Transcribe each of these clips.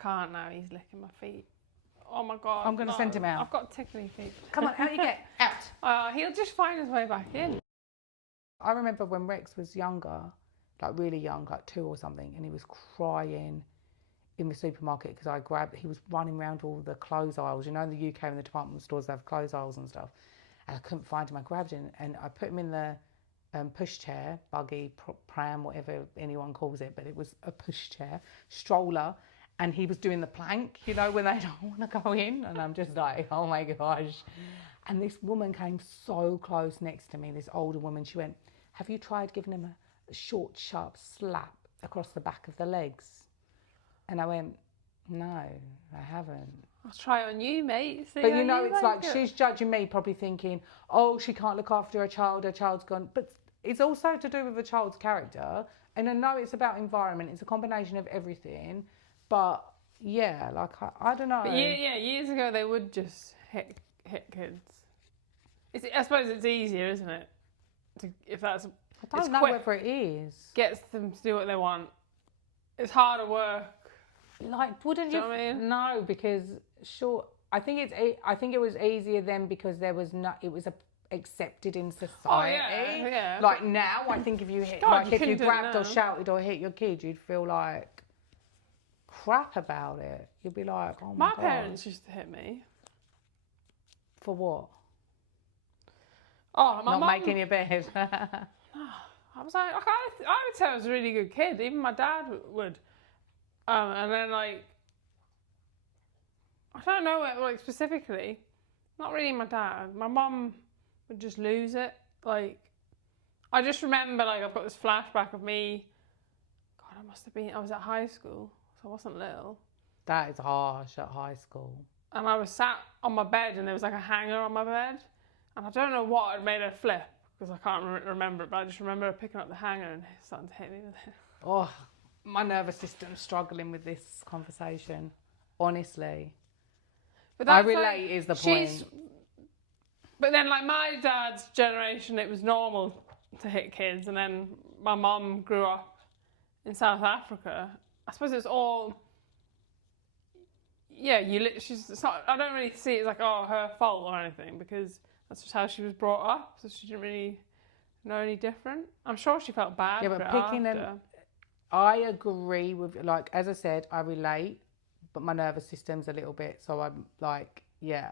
can't now. He's licking my feet. Oh my God. I'm going to send him out. I've got tickly feet. Come on, out you get. Out. He'll just find his way back in. I remember when Rex was younger, like really young, like 2 or something, and he was crying in the supermarket because he was running around all the clothes aisles. You know, in the UK, in the department stores, they have clothes aisles and stuff. And I couldn't find him. I grabbed him and I put him in the pushchair, buggy, pram, whatever anyone calls it, but it was a pushchair, stroller. And he was doing the plank, you know, when they don't want to go in. And I'm just like, oh my gosh. And this woman came so close next to me, this older woman. She went, have you tried giving him a short, sharp slap across the back of the legs? And I went, no, I haven't. I'll try it on you, mate. See, but you know, it's like she's judging me, probably thinking, oh, she can't look after her child's gone. But it's also to do with the child's character. And I know it's about environment. It's a combination of everything. But yeah, like, I don't know. But yeah, years ago they would just hit kids. I suppose it's easier, isn't it? If that's... I don't know whether it is. Gets them to do what they want. It's harder work. Like, wouldn't you? Do you know what I mean? No, because I think it was easier then because it was accepted in society. Oh yeah. Like now, I think if you hit, if you grabbed or shouted or hit your kid, you'd feel like crap about it. You'd be like, oh my God. My parents used to hit me. For what? Oh, my Not mum... making your bed. I was like, I would say I was a really good kid. Even my dad would. And then, like, I don't know, like, specifically. Not really my dad. My mum would just lose it. Like, I just remember, like, I've got this flashback of me. God, I was at high school, so I wasn't little. That is harsh at high school. And I was sat on my bed and there was, like, a hanger on my bed. And I don't know what had made her flip, because I can't remember it, but I just remember her picking up the hanger and starting to hit me with it. Oh, my nervous system's struggling with this conversation, honestly. But I relate is the point. But then, like, my dad's generation, it was normal to hit kids. And then my mum grew up in South Africa. I suppose it's all... Yeah, it's not, I don't really see it as like, oh, her fault or anything, because that's just how she was brought up. So she didn't really know any different. I'm sure she felt bad for it after. I agree with, like, as I said, I relate, but my nervous system's a little bit, so I'm like, yeah.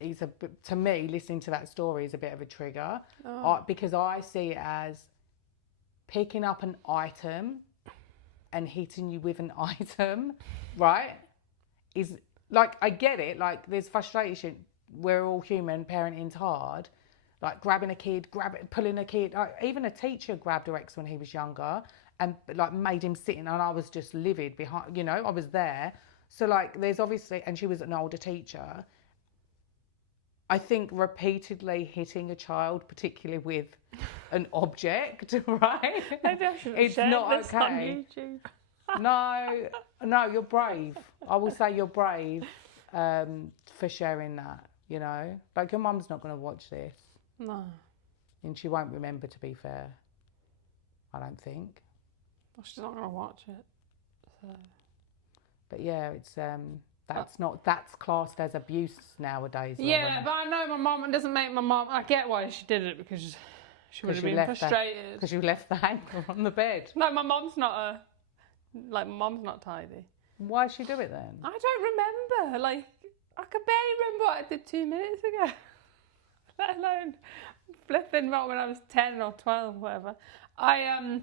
To me, listening to that story is a bit of a trigger, because I see it as picking up an item and hitting you with an item, right? Is, like, I get it, like, there's frustration, we're all human, parenting's hard, like, grabbing a kid, pulling a kid, even a teacher grabbed Rex when he was younger, and like made him sit in, and I was just livid behind, you know, I was there. So like there's obviously, and she was an older teacher. I think repeatedly hitting a child, particularly with an object, right? Maybe I should it's not this okay. on YouTube. No, you're brave. I will say you're brave for sharing that, you know. Like your mum's not going to watch this. No. And she won't remember, to be fair. I don't think. Well, she's not going to watch it. So. But yeah, it's that's classed as abuse nowadays. Yeah, but I know my mum, it doesn't make my mum, I get why she did it, because she would have been frustrated. Because you left the hanger on the bed. No, my mum's not my mum's not tidy. Why did she do it then? I don't remember. Like, I could barely remember what I did 2 minutes ago. Let alone flipping about when I was 10 or 12 or whatever. I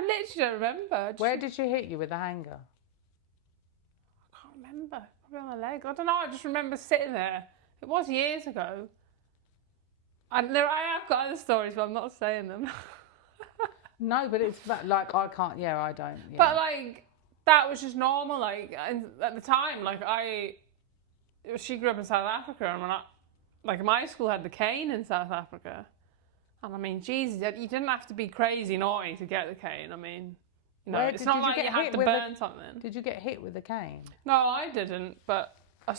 literally don't remember. Where did she hit you with the hanger? I can't remember. Probably on my leg. I don't know. I just remember sitting there. It was years ago. And I have got other stories, but I'm not saying them. No, but it's like I can't. Yeah, I don't. Yeah. But like that was just normal. Like at the time, like she grew up in South Africa, and my school had the cane in South Africa. And I mean, Jesus, you didn't have to be crazy naughty to get the cane. I mean, you know, it's not like you had to burn something. Did you get hit with the cane? No, I didn't. But I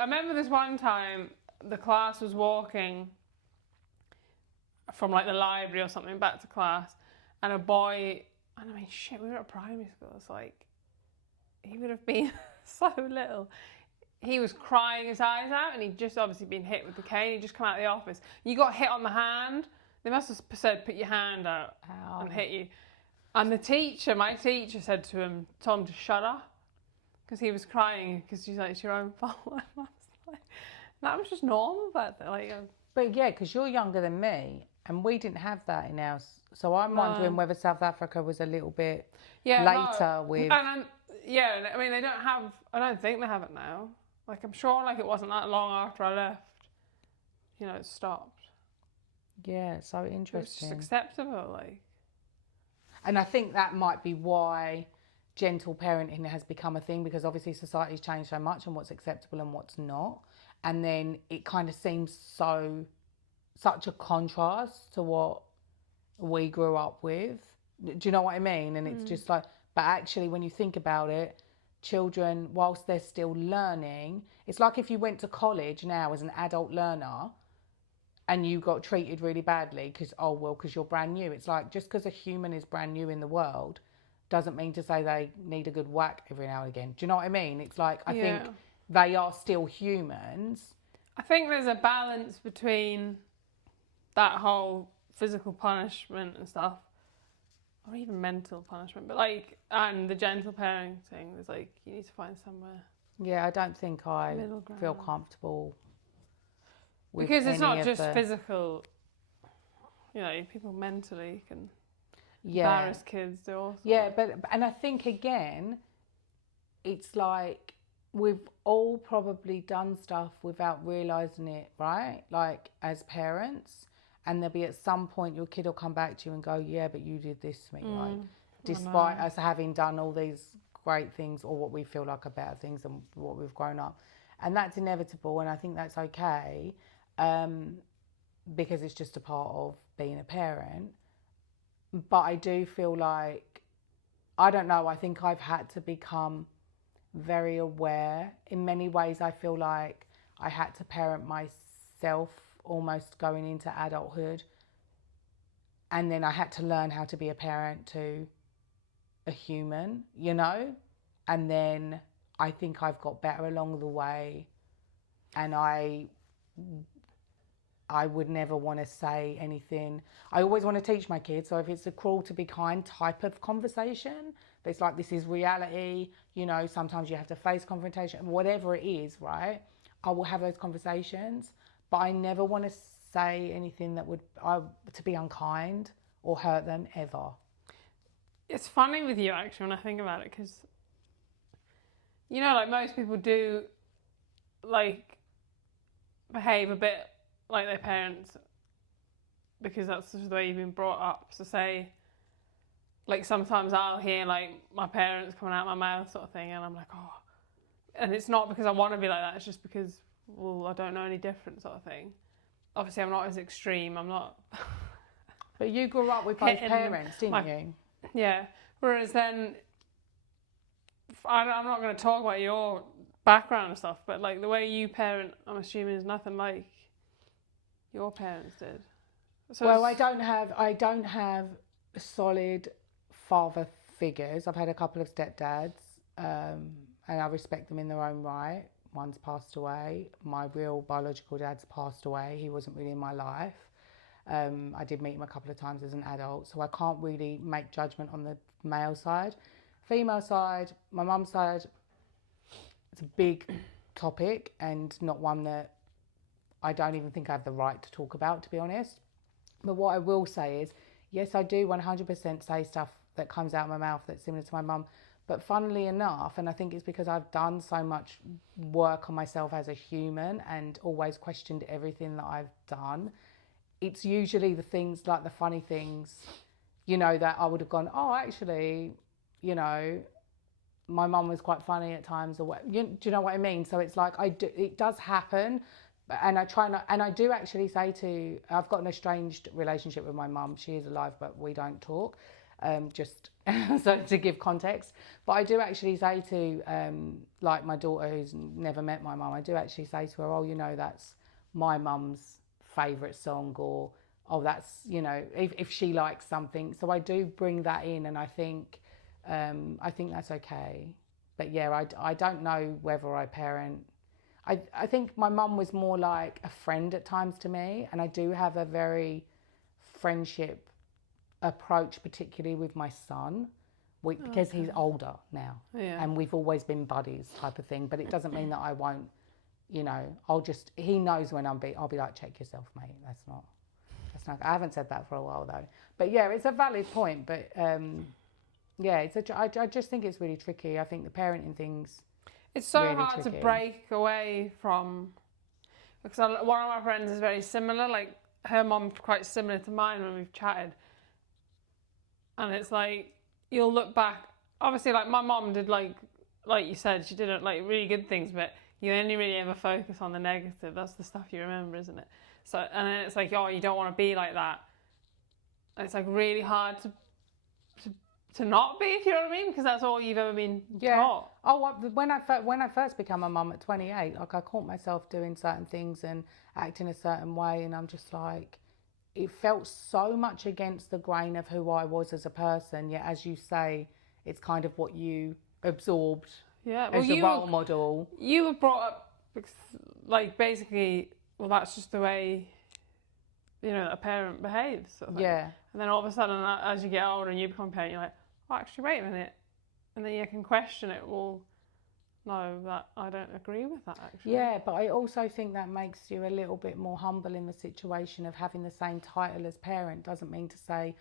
remember this one time, the class was walking from like the library or something back to class, and a boy, and I mean, shit, we were at primary school. It's like he would have been so little. He was crying his eyes out, and he'd just obviously been hit with the cane. He'd just come out of the office. You got hit on the hand. They must have said, put your hand out and hit you. And my teacher said to him, told him to shut up, because he was crying, because she's like, it's your own fault. And I was like, that was just normal back then. Like, But yeah, because you're younger than me, and we didn't have that in ours. So I'm wondering whether South Africa was a little bit later with. And I mean, they don't have. I don't think they have it now. Like, I'm sure, like, it wasn't that long after I left. You know, it stopped. Yeah, so It was interesting. just acceptable, like. And I think that might be why gentle parenting has become a thing, because obviously society's changed so much and what's acceptable and what's not. And then it kind of seems such a contrast to what we grew up with. Do you know what I mean? And it's just like, but actually when you think about it, children, whilst they're still learning, it's like if you went to college now as an adult learner and you got treated really badly because you're brand new. It's like, just because a human is brand new in the world doesn't mean to say they need a good whack every now and again. Do you know what I mean? It's like, I think they are still humans. I think there's a balance between that whole physical punishment and stuff, or even mental punishment, but like, and the gentle parenting. There's like, you need to find somewhere. Yeah, I don't think I feel comfortable with because it's any not of just the... physical. You know, people mentally can embarrass kids. Do also. Yeah, and I think again, it's like we've all probably done stuff without realising it, right? Like as parents. And there'll be at some point your kid will come back to you and go, yeah, but you did this to me, like, despite us having done all these great things, or what we feel like are better things than what we've grown up. And that's inevitable, and I think that's okay, because it's just a part of being a parent. But I do feel like, I don't know, I think I've had to become very aware. In many ways, I feel like I had to parent myself almost going into adulthood, and then I had to learn how to be a parent to a human, you know, and then I think I've got better along the way, and I would never want to say anything. I always want to teach my kids, so if it's a cruel to be kind type of conversation, it's like, this is reality, you know, sometimes you have to face confrontation, whatever it is, right? I will have those conversations. But I never want to say anything that would to be unkind or hurt them ever. It's funny with you, actually, when I think about it, because, you know, like most people do, like, behave a bit like their parents because that's just the way you've been brought up. So say, like, sometimes I'll hear, like, my parents coming out my mouth sort of thing, and I'm like, oh. And it's not because I want to be like that, it's just because, well, I don't know any different sort of thing. Obviously, I'm not as extreme. I'm not. But you grew up with both parents, didn't you? Yeah. Whereas then, I'm not going to talk about your background and stuff, but like the way you parent, I'm assuming is nothing like your parents did. So well, I don't have solid father figures. I've had a couple of stepdads, and I respect them in their own right. One's passed away. My real biological dad's passed away. He wasn't really in my life. I did meet him a couple of times as an adult, so I can't really make judgment on the male side. Female side, my mum's side, it's a big topic and not one that I don't even think I have the right to talk about, to be honest. But what I will say is, yes, I do 100% say stuff that comes out of my mouth that's similar to my mum. But funnily enough, and I think it's because I've done so much work on myself as a human and always questioned everything that I've done, it's usually the things, like the funny things, you know, that I would have gone, oh, actually, you know, my mum was quite funny at times, or what, do you know what I mean? So it's like, it does happen, and I try not, and I do actually say I've got an estranged relationship with my mum. She is alive, but we don't talk. Just so to give context, but I do actually say to like my daughter who's never met my mum, I do actually say to her, oh, you know, that's my mum's favourite song, or oh, that's, you know, if she likes something. So I do bring that in, and I think that's okay. But yeah, I don't know whether I parent. I think my mum was more like a friend at times to me, and I do have a very friendship approach, particularly with my son, because he's older now, and we've always been buddies type of thing. But it doesn't mean that I won't, he knows when I'll be like, check yourself, mate. That's not. I haven't said that for a while though. But yeah, it's a valid point. But yeah, I just think it's really tricky. I think the parenting thing's it's so really hard tricky. to break away from, because one of my friends is very similar. Like her mom's quite similar to mine when we've chatted, and it's like you'll look back. Obviously, like my mom did, like you said, she did like really good things, but you only really ever focus on the negative. That's the stuff you remember, isn't it? So, and then it's like, oh, you don't want to be like that. And it's like really hard to not be, if you know what I mean, because that's all you've ever been taught. Oh, when I first became a mum at 28, like I caught myself doing certain things and acting a certain way, and I'm just like, it felt so much against the grain of who I was as a person. Yet, as you say, it's kind of what you absorbed as a role model. You were brought up, like basically, well, that's just the way, a parent behaves. Sort of thing. Yeah. And then all of a sudden, as you get older and you become a parent, you're like, oh, actually, wait a minute. And then you can question it. Well, no, that I don't agree with that, actually. Yeah, but I also think that makes you a little bit more humble in the situation of having the same title as parent. Doesn't mean to say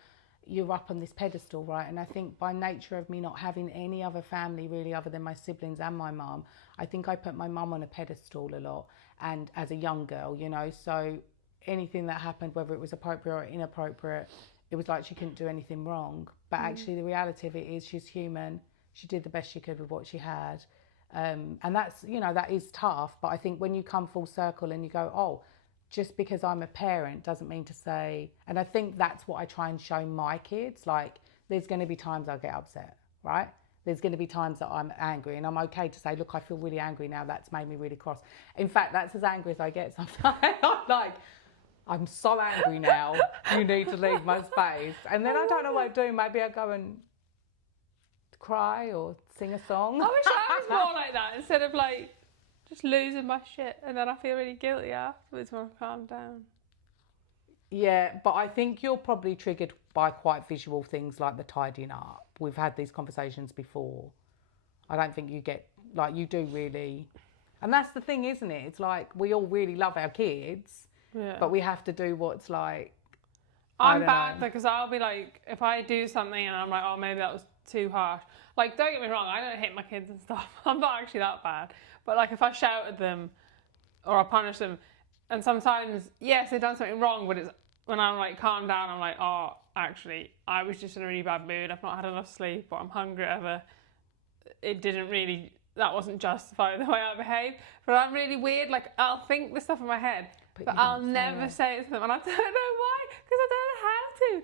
you're up on this pedestal, right? And I think by nature of me not having any other family really other than my siblings and my mum, I think I put my mum on a pedestal a lot, and as a young girl, so anything that happened, whether it was appropriate or inappropriate, it was like she couldn't do anything wrong. But actually the reality of it is she's human. She did the best she could with what she had. And that's, that is tough. But I think when you come full circle and you go, oh, just because I'm a parent doesn't mean to say, and I think that's what I try and show my kids. Like, there's going to be times I'll get upset, right? There's going to be times that I'm angry, and I'm okay to say, look, I feel really angry now. That's made me really cross. In fact, that's as angry as I get sometimes. I'm like, I'm so angry now. You need to leave my space. And then I don't know what I do. Maybe I go and cry or sing a song. I wish I was more like that, instead of like just losing my shit, and then I feel really guilty afterwards when I calm down. Yeah, but I think you're probably triggered by quite visual things like the tidying up. We've had these conversations before. I don't think you get, like, you do really. And that's the thing, isn't it? It's like we all really love our kids, but we have to do what's like. I'm bad because I'll be like, if I do something and I'm like, oh, maybe that was too harsh. Like, don't get me wrong, I don't hit my kids and stuff. I'm not actually that bad. But like, if I shout at them or I punish them, and sometimes, yes, they've done something wrong, but it's when I'm like calm down, I'm like, oh, actually, I was just in a really bad mood. I've not had enough sleep, or I'm hungry, whatever. That wasn't justified the way I behaved. But I'm really weird. Like, I'll think the stuff in my head, but I'll never say it to them. And I don't know why, because I don't know how to.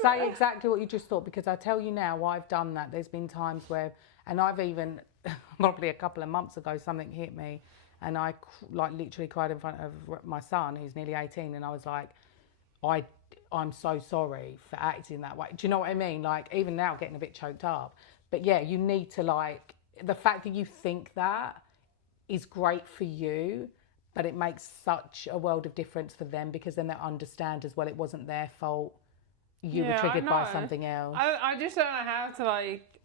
Say exactly what you just thought, because I tell you now, I've done that. There's been times where, and I've even, probably a couple of months ago, something hit me. And I literally cried in front of my son, who's nearly 18, and I was like, I'm so sorry for acting that way. Do you know what I mean? Like, even now, getting a bit choked up. But yeah, you need to, like, the fact that you think that is great for you, but it makes such a world of difference for them, because then they understand as well it wasn't their fault. You were triggered by something else. I just don't know how to, like,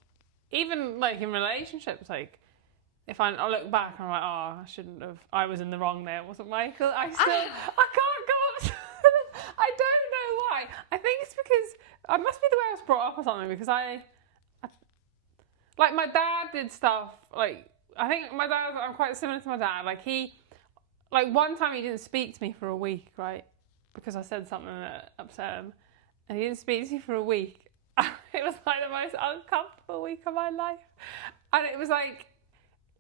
even like in relationships, like, if I look back and I'm like, oh, I shouldn't have, I was in the wrong there, it wasn't Michael. I can't go up to them. I don't know why. I think it's because, it must be the way I was brought up or something, because I like, my dad did stuff, like, I think my dad, I'm quite similar to my dad. Like, one time he didn't speak to me for a week, right? Because I said something that upset him. And he didn't speak to me for a week. It was like the most uncomfortable week of my life. And it was like,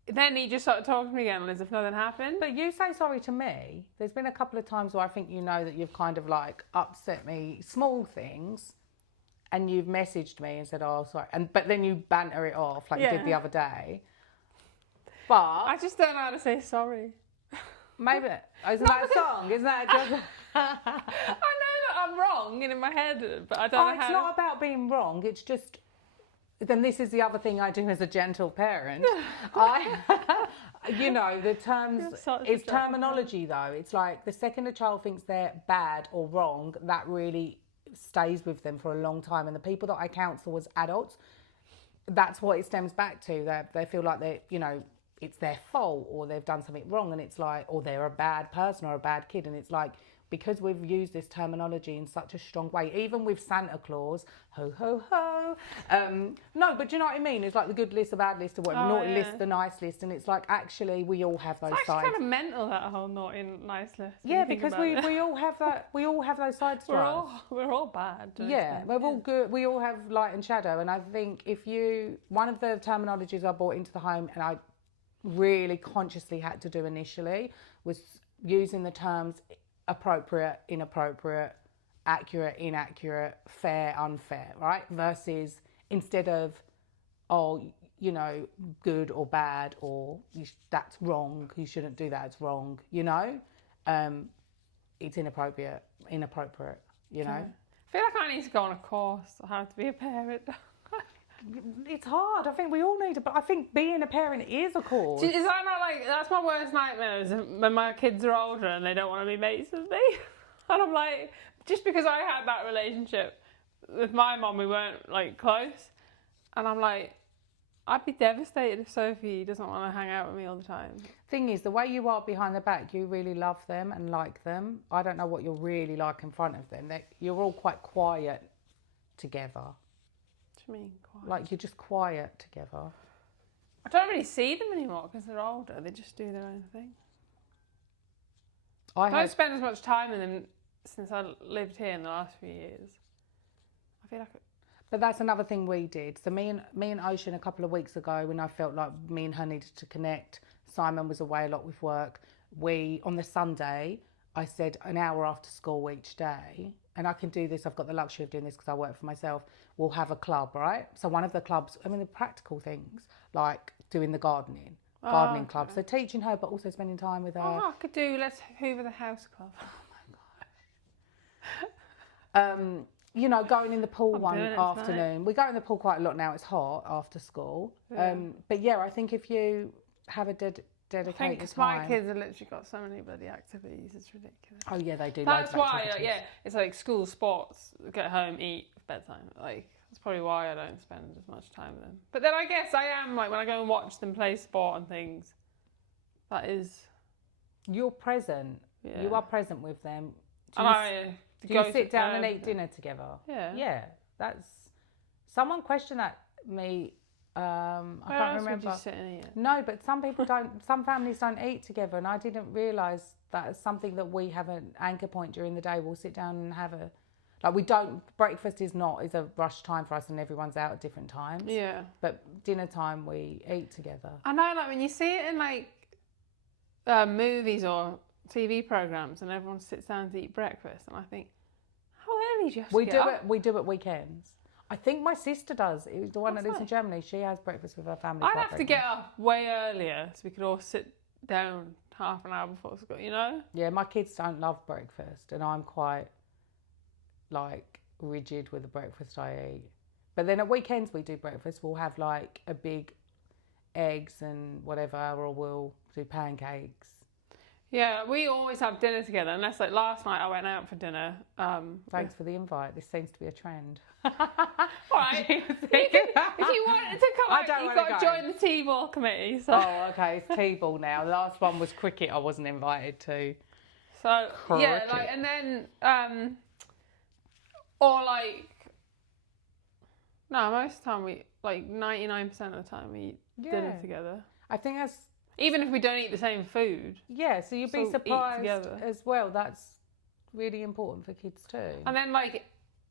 then he just started talking to me again as if nothing happened. But you say sorry to me. There's been a couple of times where I think that you've kind of like upset me, small things, and you've messaged me and said, oh, sorry. But then you banter it off like you did the other day. But I just don't know how to say sorry. Maybe. Isn't that a song? Isn't that a joke? I know that I'm wrong in my head, but I don't know how. It's not about being wrong. It's just, then this is the other thing I do as a gentle parent. I, you know, the terms, it's terminology though. It's like the second a child thinks they're bad or wrong, that really stays with them for a long time. And the people that I counsel as adults, that's what it stems back to. They feel like you know, it's their fault or they've done something wrong, and it's like, or they're a bad person or a bad kid. And it's like, because we've used this terminology in such a strong way, even with Santa Claus, ho, ho, ho. No, but do you know what I mean? It's like the good list, the bad list, or whatever, naughty list, the nice list. And it's like, actually, we all have those it's sides. It's kind of mental, that whole naughty and nice list. Yeah, because we all have that. We all have those sides to us. We're all bad. Yeah, we're all good. We all have light and shadow. And I think one of the terminologies I brought into the home, and I really consciously had to do initially, was using the terms appropriate, inappropriate, accurate, inaccurate, fair, unfair, right? Versus instead of, oh, you know, good or bad, or that's wrong, you shouldn't do that, it's wrong, you know? It's inappropriate, you know? I feel like I need to go on a course on how to be a parent. It's hard. I think we all need it, but I think being a parent is a course. Is that not like, that's my worst nightmare, is when my kids are older and they don't want to be mates with me. And I'm like, just because I had that relationship with my mum, we weren't like close. And I'm like, I'd be devastated if Sophie doesn't want to hang out with me all the time. Thing is, the way you are behind the back, you really love them and like them. I don't know what you're really like in front of them. You're all quite quiet together. What do you mean quiet? Like, you're just quiet together. I don't really see them anymore because they're older. They just do their own thing. I don't spend as much time with them since I lived here in the last few years. I feel like... But that's another thing we did. So me and Ocean a couple of weeks ago, when I felt like me and her needed to connect, Simon was away a lot with work. On the Sunday, I said an hour after school each day, and I can do this, I've got the luxury of doing this because I work for myself, we'll have a club, right? So one of the clubs, I mean, the practical things, like doing the gardening club. So teaching her, but also spending time with her. Oh, I could do Let's Hoover the House Club. Oh my gosh. You know, going in the pool one afternoon. We go in the pool quite a lot now, it's hot after school. Yeah. But yeah, I think if you have a dedicated time. My kids have literally got so many bloody activities, it's ridiculous. Oh yeah, they do. That's why, it's like school, sports, get home, eat, bedtime. Like, that's probably why I don't spend as much time with them. But then I guess I am, like, when I go and watch them play sport and things, that is... You're present. Yeah. You are present with them. Do you sit down and eat dinner together? Yeah. Yeah, that's... Someone questioned that me... I can't remember. Would you sit and eat? No, but some people don't. Some families don't eat together, and I didn't realise that is something that we have an anchor point during the day. We'll sit down and have we don't. Breakfast is a rush time for us, and everyone's out at different times. Yeah. But dinner time we eat together. I know, like when you see it in like movies or TV programs, and everyone sits down to eat breakfast, and I think, how early do you have to get up? We do it weekends. I think my sister does. It was the one that lives in Germany. She has breakfast with her family. I'd have to get up way earlier so we could all sit down half an hour before school, you know? Yeah, my kids don't love breakfast, and I'm quite, like, rigid with the breakfast I eat. But then at weekends we do breakfast. We'll have, like, a big eggs and whatever, or we'll do pancakes. Yeah, we always have dinner together, unless, like, last night I went out for dinner. Thanks for the invite. This seems to be a trend. All right. If you wanted to come out, you've got to join the T-ball committee. So. Oh, okay. It's T-ball now. The last one was cricket I wasn't invited to. So, cricket. Yeah, like, and then, or like, no, most of the time we, like 99% of the time we eat dinner together. I think that's... Even if we don't eat the same food. Yeah, so you'd be surprised as well. That's really important for kids too. And then, like,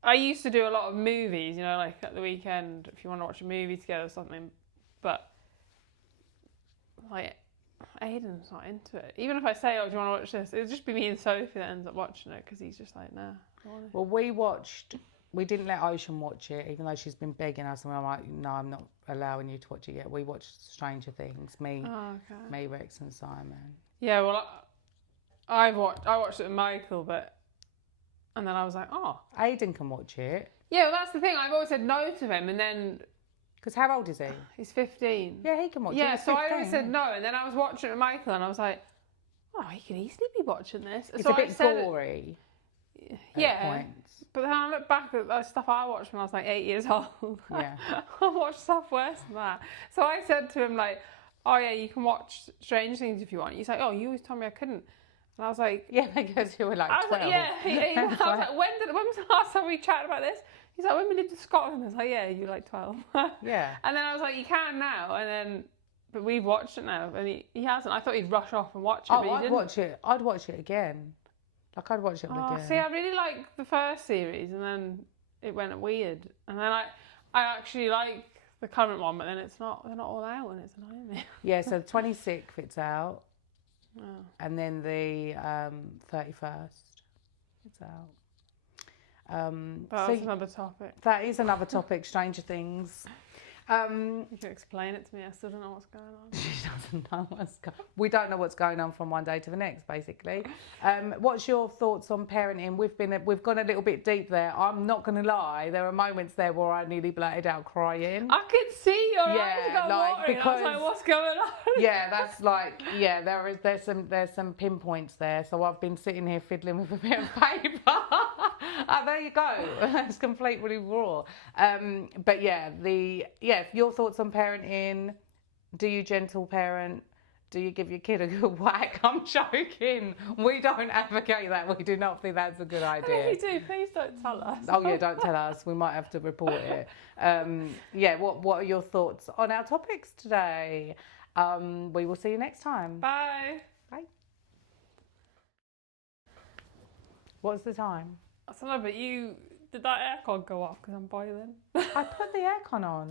I used to do a lot of movies, you know, like at the weekend, if you want to watch a movie together or something. But, like, Aiden's not into it. Even if I say, oh, do you want to watch this? It'll just be me and Sophie that ends up watching it because he's just like, nah, I want it. Well, we didn't let Ocean watch it, even though she's been begging us, and I'm like, no, I'm not allowing you to watch it yet. We watched Stranger Things, me, Rex and Simon. Yeah, well, I watched it with Michael, and then I was like, oh. Aiden can watch it. Yeah, well, that's the thing. I've always said no to him, and then Because how old is he? He's 15. Yeah, he can watch it. Yeah, He's so I always 15, said no, and then I was watching it with Michael, and I was like, oh, he could easily be watching this. It's so a bit I said, gory. At yeah. points. But then I look back at the stuff I watched when I was like 8 years old. Yeah. I watched stuff worse than that. So I said to him like, oh yeah, you can watch Strange Things if you want. He's like, oh, you always told me I couldn't. And I was like, Yeah, because you were like I was 12. like, yeah. I was like, when was the last time we chatted about this? He's like, when we lived in Scotland. I was like, yeah, you're like 12. Yeah. And then I was like, you can now. And then, but we've watched it now, and he hasn't. I thought he'd rush off and watch it, but he I'd didn't. watch it. I'd watch it again. Like, I'd watch it all again. See, I really liked the first series, and then it went weird. And then I actually like the current one, but then they're not all out, and it's annoying me. Yeah, so the 26th it's out. Oh. And then the 31st it's out. But so that's another topic. that is another topic, Stranger Things. You can explain it to me. I still don't know what's going on. She doesn't know what's going on. We don't know what's going on from one day to the next, basically. What's your thoughts on parenting? We've gone a little bit deep there. I'm not going to lie. There are moments there where I nearly blurted out crying. I could see your Yeah, eyes got like, watering. I was like, because- what's going on? Yeah, that's like, yeah, there's some pinpoints there. So I've been sitting here fiddling with a bit of paper. There you go. It's completely raw. But yeah, your thoughts on parenting. Do you gentle parent? Do you give your kid a good whack? I'm joking. We don't advocate that. We do not think that's a good idea. If you do, please don't tell us. Oh yeah, don't tell us. We might have to report it. What are your thoughts on our topics today? We will see you next time. Bye. Bye. What's the time? I don't know, but did that aircon go off because I'm boiling? I put the aircon on.